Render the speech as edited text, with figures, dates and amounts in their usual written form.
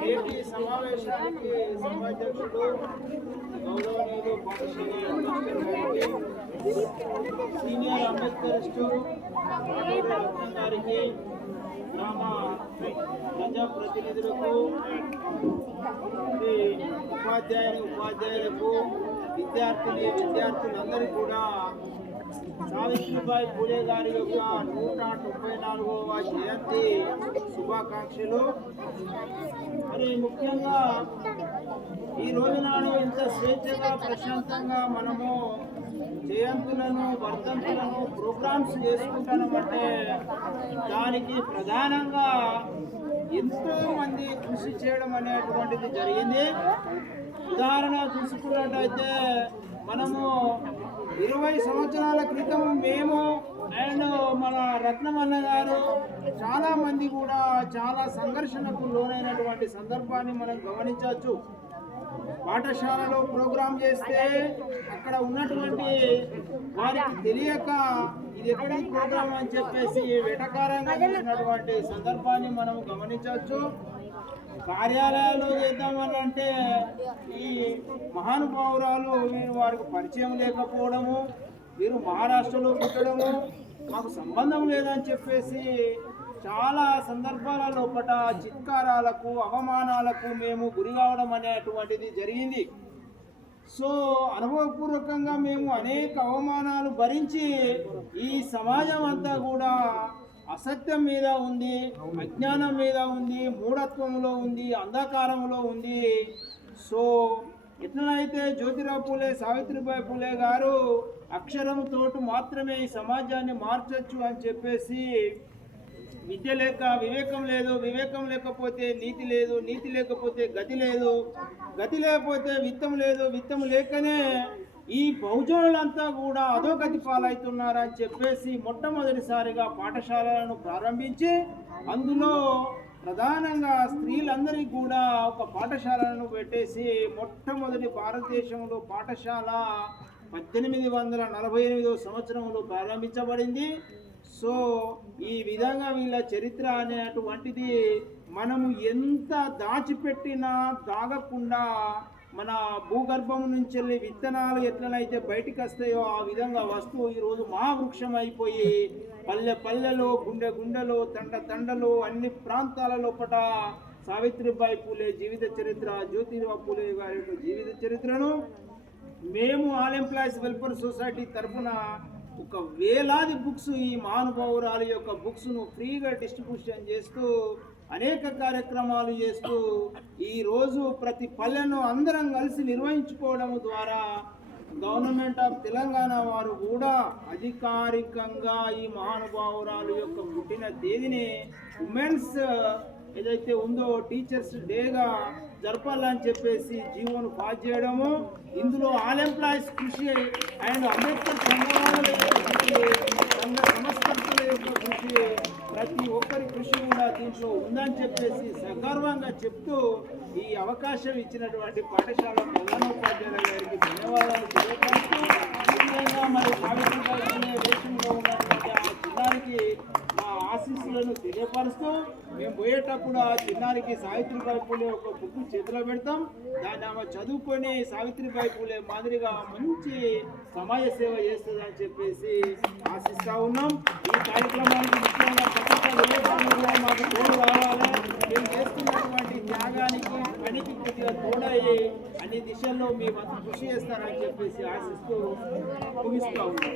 నేటి సమావేశానికి సభాధ్యక్షుడు గౌరవనీయులు పాఠశాల సీనియర్ అంబేద్కరిస్టు రత్నం గారికి, గ్రామ ప్రజాప్రతినిధులకు, ఉపాధ్యాయులకు, విద్యార్థులందరికీ కూడా సావిత్రిబాయి పూలే గారి యొక్క 174వ జయంతి శుభాకాంక్షలు. మరి ముఖ్యంగా ఈ రోజు నాడు ఇంత స్వేచ్ఛగా ప్రశాంతంగా మనము జయంతులను, వర్ధంతులను, ప్రోగ్రామ్స్ చేసుకుంటామంటే దానికి ప్రధానంగా ఎంతో మంది కృషి చేయడం అనేటువంటిది జరిగింది. ఉదాహరణ చూసుకున్నట్టయితే మనము 20 సంవత్సరాల క్రితం మేము అండ్ మన రత్నమన్న గారు చాలా మంది కూడా చాలా సంఘర్షణకు లోనైనటువంటి సందర్భాన్ని మనం గమనించవచ్చు. పాఠశాలలో ప్రోగ్రాం చేస్తే అక్కడ ఉన్నటువంటి వారికి తెలియక ఇది ఎక్కడి ప్రోగ్రాం అని చెప్పేసి వెటకారంగా చేసినటువంటి సందర్భాన్ని మనం గమనించవచ్చు. కార్యాలయాల్లో చేద్దామని అంటే ఈ మహానుభావురాలు వారికి పరిచయం లేకపోవడము, వీరు మహారాష్ట్రలో పుట్టడము, మాకు సంబంధం లేదని చెప్పేసి చాలా సందర్భాల లోపల చిత్కారాలకు, అవమానాలకు మేము గురి కావడం అనేటువంటిది జరిగింది. సో అనుభవపూర్వకంగా మేము అనేక అవమానాలు భరించి ఈ సమాజం అంతా కూడా అసత్యం మీద ఉంది, అజ్ఞానం మీద ఉంది, మూఢత్వంలో ఉంది, అంధకారంలో ఉంది. సో ఎట్లనైతే జ్యోతిరావు పూలే, సావిత్రిబాయి పూలే గారు అక్షరంతో మాత్రమే ఈ సమాజాన్ని మార్చచ్చు అని చెప్పేసి, విద్య లేక వివేకం లేదు, వివేకం లేకపోతే నీతి లేదు, నీతి లేకపోతే గతి లేదు, గతి లేకపోతే విత్తం లేదు, విత్తం లేకనే ఈ బహుజనులంతా కూడా అధోగతి పాలవుతున్నారని చెప్పేసి మొట్టమొదటిసారిగా పాఠశాలలను ప్రారంభించి అందులో ప్రధానంగా స్త్రీలందరికీ కూడా ఒక పాఠశాలను పెట్టేసి మొట్టమొదటి భారతదేశంలో పాఠశాల 1848వ సంవత్సరంలో ప్రారంభించబడింది. సో ఈ విధంగా వీళ్ళ చరిత్ర అనేటువంటిది మనము ఎంత దాచిపెట్టినా దాగకుండా మన భూగర్భం నుంచి వెళ్ళి విత్తనాలు ఎట్లనైతే బయటికి వస్తాయో ఆ విధంగా వస్తూ ఈరోజు మహావృక్షం అయిపోయి పల్లె పల్లెలో, గుండె గుండెలో, తండ తండలో, అన్ని ప్రాంతాల లోపల సావిత్రిబాయి పూలే జీవిత చరిత్ర, జ్యోతిరావు పూలే గారి యొక్క జీవిత చరిత్రను మేము ఆల్ ఎంప్లాయీస్ వెల్ఫేర్ సొసైటీ తరఫున ఒక వేలాది బుక్స్, ఈ మహానుభావురాలి యొక్క బుక్స్ను ఫ్రీగా డిస్ట్రిబ్యూషన్ చేస్తూ అనేక కార్యక్రమాలు చేస్తూ ఈరోజు ప్రతి పల్లెను అందరం కలిసి నిర్వహించుకోవడం ద్వారా గవర్నమెంట్ ఆఫ్ తెలంగాణ వారు కూడా అధికారికంగా ఈ మహానుభావురాలు యొక్క పుట్టిన తేదీని ఉమెన్స్ ఏదైతే ఉందో టీచర్స్ డేగా జరపాలని చెప్పేసి జీవోను పాస్ చేయడము, ఇందులో ఆల్ ఎంప్లాయీస్ కృషి అండ్ అంబేద్కర్ సంస్థల యొక్క కృషి, ప్రతి ఒక్కరి కృషి కూడా దీంట్లో ఉందని చెప్పేసి సగర్వంగా చెప్తూ ఈ అవకాశం ఇచ్చినటువంటి పాఠశాల ప్రధానోపాధ్యాయుల గారికి ధన్యవాదాలు తెలియపరుస్తూ, ముఖ్యంగా మరి సావిత్రిబాయి దేశంలో ఉన్నటువంటి ఆ చిన్నారికి మా ఆశీస్సులను తెలియపరుస్తూ, మేము పోయేటప్పుడు ఆ చిన్నారికి సావిత్రిబాయి పూలే ఒక బుక్ చేతిలో పెడతాం. దాన్ని ఆమె చదువుకొని సావిత్రిబాయి పూలే మాదిరిగా మంచి సమాజ సేవ చేస్తుందని చెప్పేసి ఆశిస్తూ ఉన్నాం. ఈ కార్యక్రమానికి ముఖ్యంగా మాకు తోడు రావాలి, మేము చేస్తున్నటువంటి త్యాగానికి పనికి కొద్దిగా తోడయ్యి అన్ని దిశల్లో మీ వంతు కృషి చేస్తారని చెప్పేసి ఆశిస్తూ ముగిస్తూ ఉన్నాం.